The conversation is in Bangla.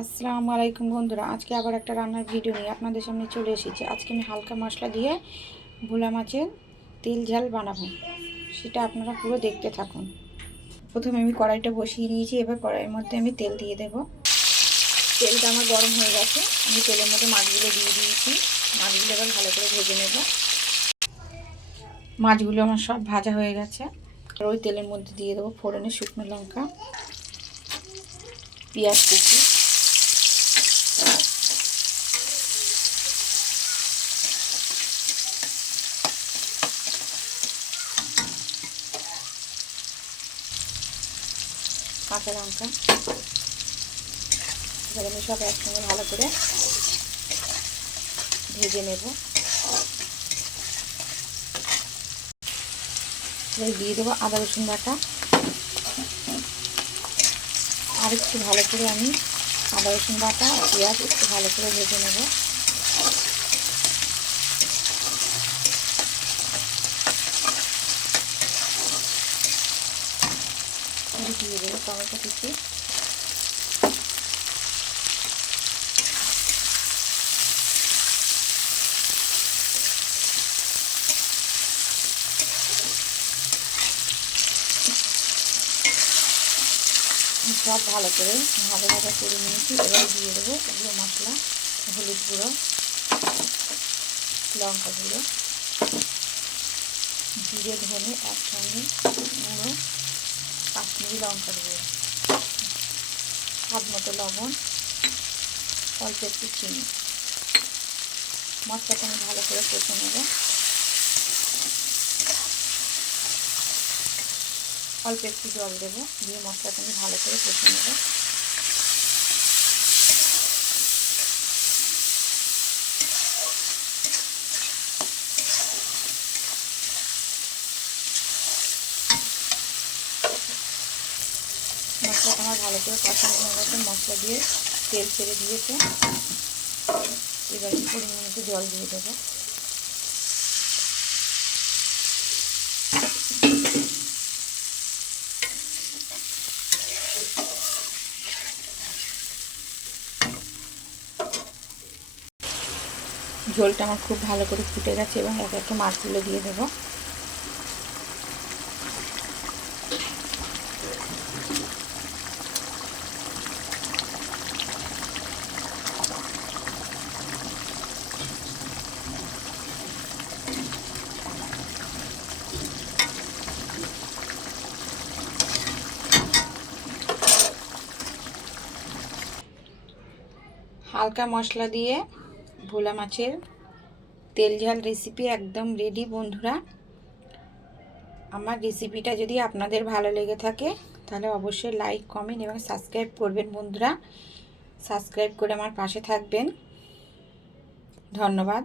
আসসালামু আলাইকুম বন্ধুরা, আজকে আবার একটা রান্নার ভিডিও নিয়ে আপনাদের সামনে চলে এসেছি। আজকে আমি হালকা মশলা দিয়ে ভোলা মাছের তেল ঝাল বানাবো, সেটা আপনারা পুরো দেখতে থাকুন। প্রথমে আমি কড়াইটা বসিয়ে নিয়েছি, এবার কড়াইয়ের মধ্যে আমি তেল দিয়ে দেব। তেলটা আমার গরম হয়ে গেছে, আমি তেলের মধ্যে মাছগুলো দিয়ে দিয়েছি। মাছগুলো এবার ভালো করে ভেজে নেব। মাছগুলো আমার সব ভাজা হয়ে গেছে। আর ওই তেলের মধ্যে দিয়ে দেবো ফোড়নে শুকনো লঙ্কা, পেঁয়াজ কুচি, কাঁচা লঙ্কা। এবার আমি সব একসঙ্গে ভালো করে ভেজে নেব। এবার দিয়ে দেবো আদা রসুন বাটা। আর একটু ভালো করে আমি আদা রসুন বাটা পেঁয়াজ একটু ভালো করে ভেজে নেব। দিয়ে দেবো টমেটো কুচি। সব ভালো করে ভাজা ভাজা করে নিয়েছি। এবার দিয়ে দেবো গুঁড়ো মশলা, হলুদ গুঁড়ো, লঙ্কা গুঁড়ো, জিরে ধনে একসঙ্গে গুঁড়ো, কাশ্মীরি লঙ্কার গুঁড়ো, স্বাদ মতো লবণ, অল্প একটু চিনি। মশলাটা আমি ভালো করে কষে নেব। অল্প একটু জল দেবো, দিয়ে মশলাটা আমি ভালো করে কষে নেব। মশলাটা আমার ভালো করে কষানো হয়ে গেছে, মশলা দিয়ে তেল ছেড়ে দিয়েছে। এবার পরিমাণ মতো জল দিয়ে দেবো। ঝোলটা আমার খুব ভালো করে ফুটে গেছে এবং এক একটা মাছগুলো দিয়ে দেবো। হালকা মশলা দিয়ে ভোলা মাছের তেল ঝাল রেসিপি একদম রেডি বন্ধুরা। আমার রেসিপিটা যদি আপনাদের ভালো লেগে থাকে তাহলে অবশ্যই লাইক কমেন্ট এবং সাবস্ক্রাইব করবেন বন্ধুরা। সাবস্ক্রাইব করে আমার পাশে থাকবেন। ধন্যবাদ।